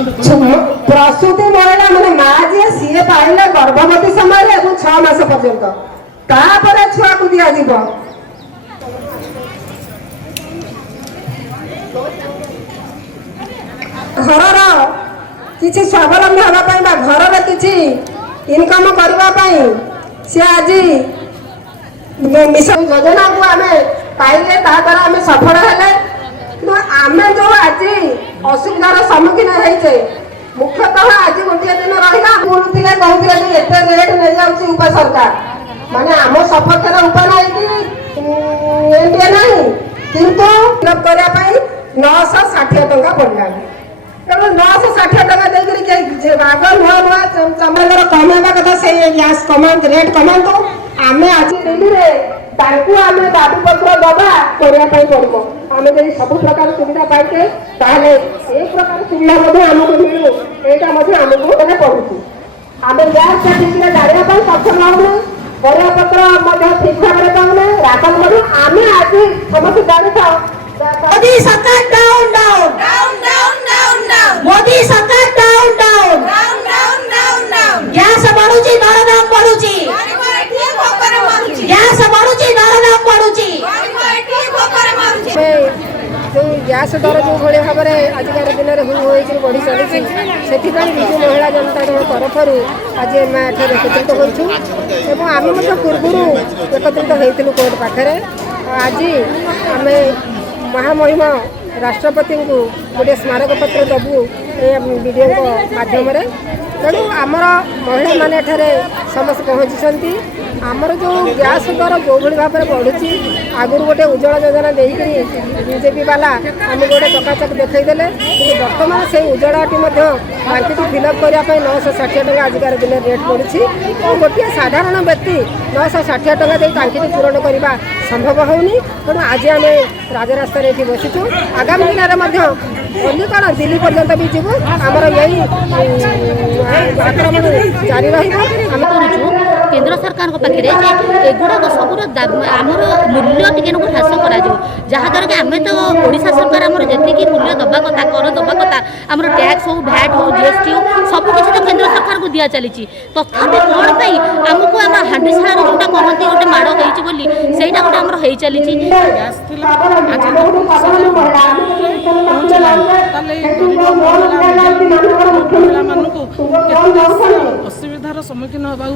प्रसूति महिला मैंने माँ जी सी पाइले गर्भवती समय 6 मास पर्यंत तापर छुआ को दिया घर किसी स्वावलंबी हाँपा घर किसी इनकम करने सी आज मिशन योजना को आम पाइले द्वारा आम सफल है आम जो आज असुविधार सम्मुखीन होते मुख्यतः आज गोटे दिन रहा कहते एत रेट नहीं जाऊँगी उप सरकार माने आम सपक्ष उपाय ना किंतु करने 960 टंका पड़ला तेणु 960 टंका देकर आग नुआ नुआ चमड़र कमेवा कथा से गैस कमा रेट कमातु आम आज दिल्ली आम दाबी पत्र दबा करने पड़ो आम जो सब प्रकार सुविधा पाइके ताहले एक प्रकार सुविधा आमको मिलू यहाँ आमको पड़ू आम गैस ठीक जाना सक्षम होने परिया पत्र ठीक भाव में पाऊने राशन आम आज समस्त जानी था मोदी सरकार down down down down down down Modi सरकार down down down down down down gas बढ़ुची दरदाम बढ़ुची गैस बढ़ुची दरदाम बढ़ुची जो गैस दर जो भाई भाव में आजिकार दिन में हो बढ़ी चली से विजु महिला जनता दल तरफ आज एकत्रित होम पूर्व एकत्रित होती कोर्ट पाखे आज आम महामहिम राष्ट्रपति को गोटे स्मारक पत्र दबू वीडियो माध्यम तेणु आमर महिला मैंने समस्त पहुँची आमर जो गैस दर जो भाव में बढ़ुची आगुरी गोटे उज्ज्वल योजना देकर बीजेपी वाला आम गोटे चकाचक देखईदे कि बर्तमान से उज्ज्वलाटी टांकी फिलअप करने 960 टंका आजिकार दिन रेट पड़ी और गोटे साधारण व्यक्ति 960 टंका दे टांकी पूरण करने संभव होनी तेणु आज आम राजरास्तार ये बसीचु आगामी दिन में कौन दिल्ली पर्यंत भी जीव आमर यही आक्रमण जारी रही केंद्र सरकार पाखे एगुड़ाक सबूर आमर मूल्य टी ह्रास कराद्वारा कि आम तो ओडिशा सरकार आमर जी मूल्य दबा कथा कर दबा कथा आमर टैक्स हो भैट हो जीएसटी हो सबकि तो केंद्र सरकार को दिया चली तथापि कौन पर आमको आम हांडीशाला जोटा कहते गोटे माड़ होती गोटे आमर हो चली असुविधार सम्मुखीन होगा